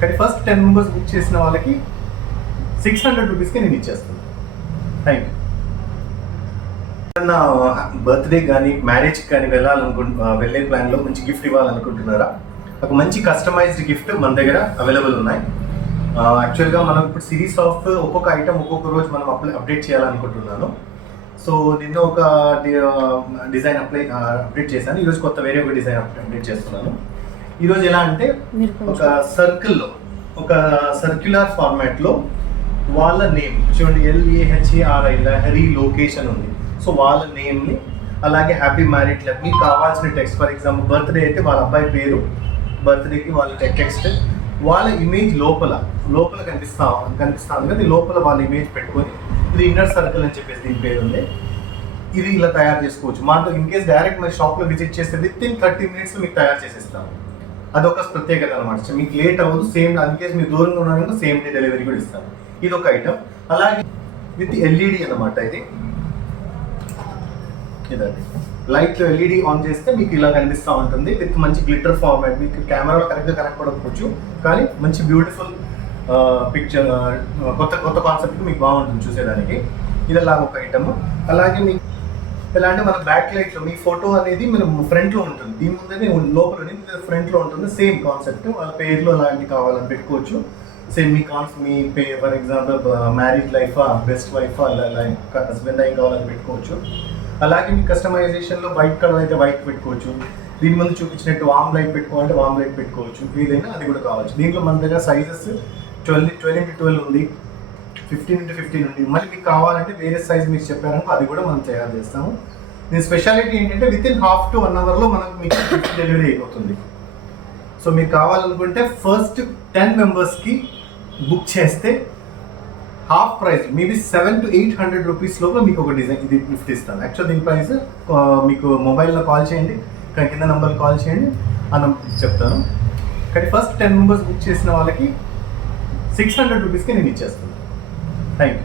కానీ first 10 members book చేసిన వాళ్ళకి 600 రూపీస్కి నేను ఇచ్చేస్తాను. Thank you. బర్త్డే కానీ మ్యారేజ్ కానీ వెళ్ళే ప్లాన్లో మంచి గిఫ్ట్ ఇవ్వాలనుకుంటున్నారా? ఒక మంచి కస్టమైజ్డ్ గిఫ్ట్ మన దగ్గర అవైలబుల్ ఉన్నాయి. యాక్చువల్గా మనం ఇప్పుడు సిరీస్ ఆఫ్ ఒక్కొక్క ఐటమ్ ఒక్కొక్క రోజు మనం అప్డేట్ చేయాలనుకుంటున్నాను. సో నిన్న ఒక డిజైన్ అప్డేట్ చేశాను. ఈరోజు వేరే ఒక డిజైన్ అప్డేట్ చేస్తున్నాను. ఈరోజు ఎలా అంటే ఒక సర్కిల్లో ఒక సర్క్యులర్ ఫార్మాట్లో వాళ్ళ నేమ్ చూడండి, LAHARI లహరి లొకేషన్ ఉంది. సో వాళ్ళ నేమ్ని అలాగే హ్యాపీ మ్యారీడ్ లైఫ్ మీకు కావాల్సిన టెక్స్ట్, ఫర్ ఎగ్జాంపుల్ బర్త్డే అయితే వాళ్ళ అబ్బాయి పేరు, బర్త్డేకి వాళ్ళ టెక్స్ట్, వాళ్ళ ఇమేజ్ లోపల కనిపిస్తాను కదా, లోపల వాళ్ళ ఇమేజ్ పెట్టుకొని ఇది ఇన్నర్ సర్కిల్ అని చెప్పేసి దీని పేరు ఉంది. ఇది ఇలా తయారు చేసుకోవచ్చు. మాతో ఇన్ కేస్ డైరెక్ట్ మరి షాప్లో విజిట్ చేస్తే విత్ ఇన్ 30 minutes మీకు తయారు చేసేస్తాము. అదొక ప్రత్యేకత అనమాట. మీకు లేట్ అవ్వదు. సేమ్ ఇన్ కేస్ మీరు దూరంగా ఉన్నారనుకో సేమ్ డే డెలివరీ కూడా ఇస్తాము. ఇది ఒక ఐటమ్. అలాగే విత్ LED అనమాట. ఇదండి లైట్ LED ఆన్ చేస్తే మీకు ఇలా కనిపిస్తూ ఉంటుంది. విత్ మంచి గ్లిటర్ ఫార్మాట్. మీకు కెమెరాలో కరెక్ట్గా కనెక్ట్ అవ్వకపోవచ్చు, కానీ మంచి బ్యూటిఫుల్ పిక్చర్, కొత్త కాన్సెప్ట్ మీకు బాగుంటుంది చూసేదానికి. ఇది అలా ఒక ఐటమ్. అలాగే మీకు ఎలా అంటే మన బ్యాక్ లైట్లో మీ ఫోటో అనేది మనం ఫ్రంట్లో ఉంటుంది, దీని ముందే లోపల ఫ్రంట్లో ఉంటుంది. Same concept. వాళ్ళ పేర్లు అలాంటివి కావాలని పెట్టుకోవచ్చు. సేమ్ మీ పేరు, ఫర్ ఎగ్జాంపుల్ మ్యారీడ్ లైఫా, బెస్ట్ వైఫా, హస్బెండ్ అయి కావాలని పెట్టుకోవచ్చు. అలాగే మీ కస్టమైజేషన్లో వైట్ కలర్ అయితే వైట్ పెట్టుకోవచ్చు. దీని ముందు చూపించినట్టు వామ్ లైట్ పెట్టుకోవాలంటే వామ్ లైట్ పెట్టుకోవచ్చు. ఏదైనా అది కూడా కావచ్చు. దీంట్లో మన దగ్గర సైజెస్ 12x12 ఉంది, 15x15 ఉంది. మళ్ళీ మీకు కావాలంటే వేరే సైజ్ మీరు చెప్పారనుకో అది కూడా మనం తయారు చేస్తాము. దీని స్పెషాలిటీ ఏంటంటే విత్ ఇన్ ½ to 1 hour మనకు మీకు డెలివరీ అయిపోతుంది. సో మీకు కావాలనుకుంటే ఫస్ట్ 10 మెంబర్స్కి బుక్ చేస్తే half price, maybe 700 to 800 rupees లోపల మీకు ఒక డిజైన్ ఇది గిఫ్ట్ ఇస్తాను. యాక్చువల్ దీని ప్రైస్ మీకు మొబైల్లో కాల్ చేయండి, కింద నెంబర్ కాల్ చేయండి, చెప్తాను. కానీ ఫస్ట్ 10 మెంబర్స్ బుక్ చేసిన వాళ్ళకి 600 రూపీస్కి నేను ఇచ్చేస్తాను. Thank you.